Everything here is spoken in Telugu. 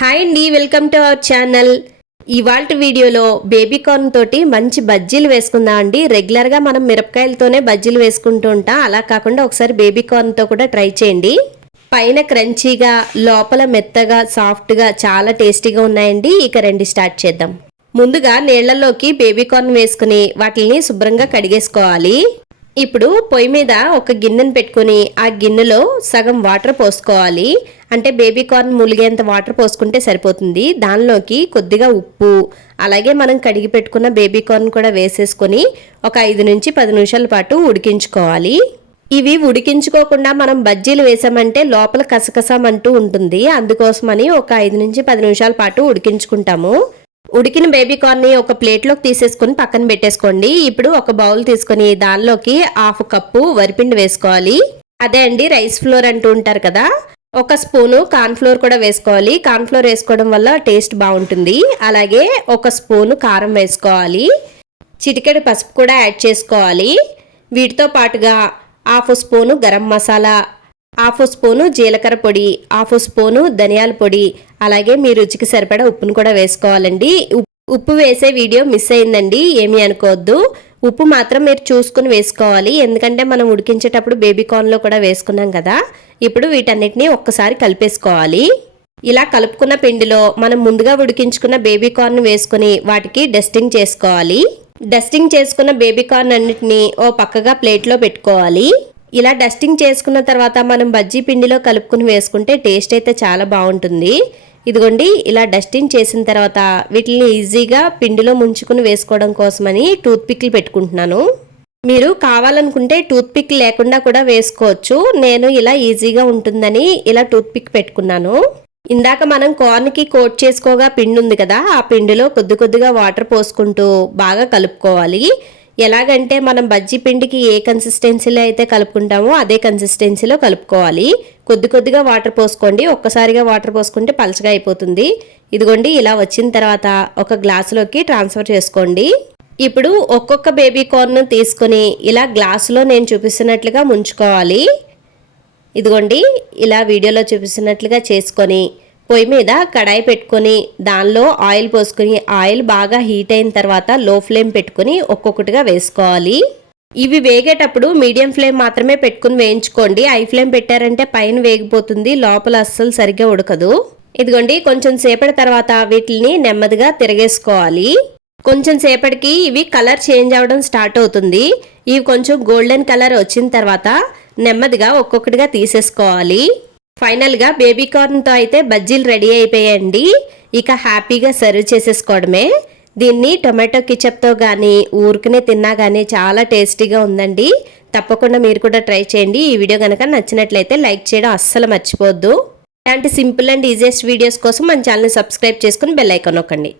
హాయ్ అండి వెల్కమ్ టు అవర్ ఛానల్. ఇవాళ వీడియోలో బేబీ కార్న్ తోటి మంచి బజ్జీలు వేసుకుందాం అండి. రెగ్యులర్గా మనం మిరపకాయలతోనే బజ్జీలు వేసుకుంటూ ఉంటాం. అలా కాకుండా ఒకసారి బేబీ కార్న్తో కూడా ట్రై చేయండి. పైన క్రంచీగా లోపల మెత్తగా సాఫ్ట్గా చాలా టేస్టీగా ఉన్నాయండి. ఇక రెండు స్టార్ట్ చేద్దాం. ముందుగా నీళ్ళలోకి బేబీ కార్న్ వేసుకుని వాటిని శుభ్రంగా కడిగేసుకోవాలి. ఇప్పుడు పొయ్యి మీద ఒక గిన్నెను పెట్టుకొని ఆ గిన్నెలో సగం వాటర్ పోసుకోవాలి. అంటే బేబీ కార్న్ ములిగేంత వాటర్ పోసుకుంటే సరిపోతుంది. దానిలోకి కొద్దిగా ఉప్పు అలాగే మనం కడిగి పెట్టుకున్న బేబీ కార్న్ కూడా వేసేసుకొని ఒక ఐదు నుంచి పది నిమిషాల పాటు ఉడికించుకోవాలి. ఇవి ఉడికించుకోకుండా మనం బజ్జీలు వేసామంటే లోపల కసకసమంటూ ఉంటుంది. అందుకోసమని ఒక ఐదు నుంచి పది నిమిషాల పాటు ఉడికించుకుంటాము. ఉడికిన బేబీ కార్న్ని ఒక ప్లేట్లోకి తీసేసుకొని పక్కన పెట్టేసుకోండి. ఇప్పుడు ఒక బౌల్ తీసుకొని దానిలోకి హాఫ్ కప్పు వరిపిండి వేసుకోవాలి. అదే అండి రైస్ ఫ్లోర్ అంటూ ఉంటారు కదా ఒక స్పూను కార్న్ఫ్లోర్ కూడా వేసుకోవాలి. కార్న్ఫ్లోర్ వేసుకోవడం వల్ల టేస్ట్ బాగుంటుంది. అలాగే ఒక స్పూను కారం వేసుకోవాలి. చిటికెడు పసుపు కూడా యాడ్ చేసుకోవాలి. వీటితో పాటుగా half spoon garam masala half spoon జీలకర్ర పొడి హాఫ్ స్పూను ధనియాల పొడి అలాగే మీ రుచికి సరిపడా ఉప్పును కూడా వేసుకోవాలండి. ఉప్పు వేసే వీడియో మిస్ అయిందండి ఏమీ అనుకోవద్దు. ఉప్పు మాత్రం మీరు చూసుకుని వేసుకోవాలి ఎందుకంటే మనం ఉడికించేటప్పుడు బేబీ కార్న్లో కూడా వేసుకున్నాం కదా. ఇప్పుడు వీటన్నిటిని ఒక్కసారి కలిపేసుకోవాలి. ఇలా కలుపుకున్న పిండిలో మనం ముందుగా ఉడికించుకున్న బేబీ కార్న్ వేసుకుని వాటికి డస్టింగ్ చేసుకోవాలి. డస్టింగ్ చేసుకున్న బేబీ కార్న్ అన్నిటిని ఓ పక్కగా ప్లేట్లో పెట్టుకోవాలి. ఇలా డస్టింగ్ చేసుకున్న తర్వాత మనం బజ్జీ పిండిలో కలుపుకుని వేసుకుంటే టేస్ట్ అయితే చాలా బాగుంటుంది. ఇదిగోండి ఇలా డస్టింగ్ చేసిన తర్వాత వీటిని ఈజీగా పిండిలో ముంచుకుని వేసుకోవడం కోసమని టూత్ పిక్లు పెట్టుకుంటున్నాను. మీరు కావాలనుకుంటే టూత్ పిక్ లేకుండా కూడా వేసుకోవచ్చు. నేను ఇలా ఈజీగా ఉంటుందని ఇలా టూత్ పిక్ పెట్టుకున్నాను. ఇందాక మనం కార్న్కి కోట్ చేసుకోగా పిండి ఉంది కదా ఆ పిండిలో కొద్ది కొద్దిగా వాటర్ పోసుకుంటూ బాగా కలుపుకోవాలి. ఎలాగంటే మనం బజ్జీ పిండికి ఏ కన్సిస్టెన్సీలో అయితే కలుపుకుంటామో అదే కన్సిస్టెన్సీలో కలుపుకోవాలి. కొద్ది కొద్దిగా వాటర్ పోసుకోండి. ఒక్కసారిగా వాటర్ పోసుకుంటే పలచగా అయిపోతుంది. ఇదిగోండి ఇలా వచ్చిన తర్వాత ఒక గ్లాసులోకి ట్రాన్స్ఫర్ చేసుకోండి. ఇప్పుడు ఒక్కొక్క బేబీ కార్న్ తీసుకొని ఇలా గ్లాసులో నేను చూపిస్తున్నట్లుగా ముంచుకోవాలి. ఇదిగోండి ఇలా వీడియోలో చూపిస్తున్నట్లుగా చేసుకొని పొయ్యి మీద కడాయి పెట్టుకొని దానిలో ఆయిల్ పోసుకొని ఆయిల్ బాగా హీట్ అయిన తర్వాత లో ఫ్లేమ్ పెట్టుకొని ఒక్కొక్కటిగా వేసుకోవాలి. ఇవి వేగేటప్పుడు మీడియం ఫ్లేమ్ మాత్రమే పెట్టుకుని వేయించుకోండి. ఐ ఫ్లేమ్ పెట్టారంటే పైన వేగిపోతుంది లోపల అస్సలు సరిగ్గా ఉడకదు. ఇదిగోండి కొంచెం సేపటి తర్వాత వీటిని నెమ్మదిగా తిరగేసుకోవాలి. కొంచెం సేపటికి ఇవి కలర్ చేంజ్ అవ్వడం స్టార్ట్ అవుతుంది. ఇవి కొంచెం గోల్డెన్ కలర్ వచ్చిన తర్వాత నెమ్మదిగా ఒక్కొక్కటిగా తీసేసుకోవాలి. ఫైనల్గా బేబీ కార్న్తో అయితే బజ్జీలు రెడీ అయిపోయాయండి. ఇక హ్యాపీగా సర్వ్ చేసేసుకోవడమే. దీన్ని టొమాటో కిచప్తో కానీ ఊరికనే తిన్నా కానీ చాలా టేస్టీగా ఉందండి. తప్పకుండా మీరు కూడా ట్రై చేయండి. ఈ వీడియో కనుక నచ్చినట్లయితే లైక్ చేయడం అస్సలు మర్చిపోవద్దు. ఇలాంటి సింపుల్ అండ్ ఈజియెస్ట్ వీడియోస్ కోసం మన ఛానల్ని సబ్స్క్రైబ్ చేసుకుని బెల్ ఐకాన్ నొక్కండి.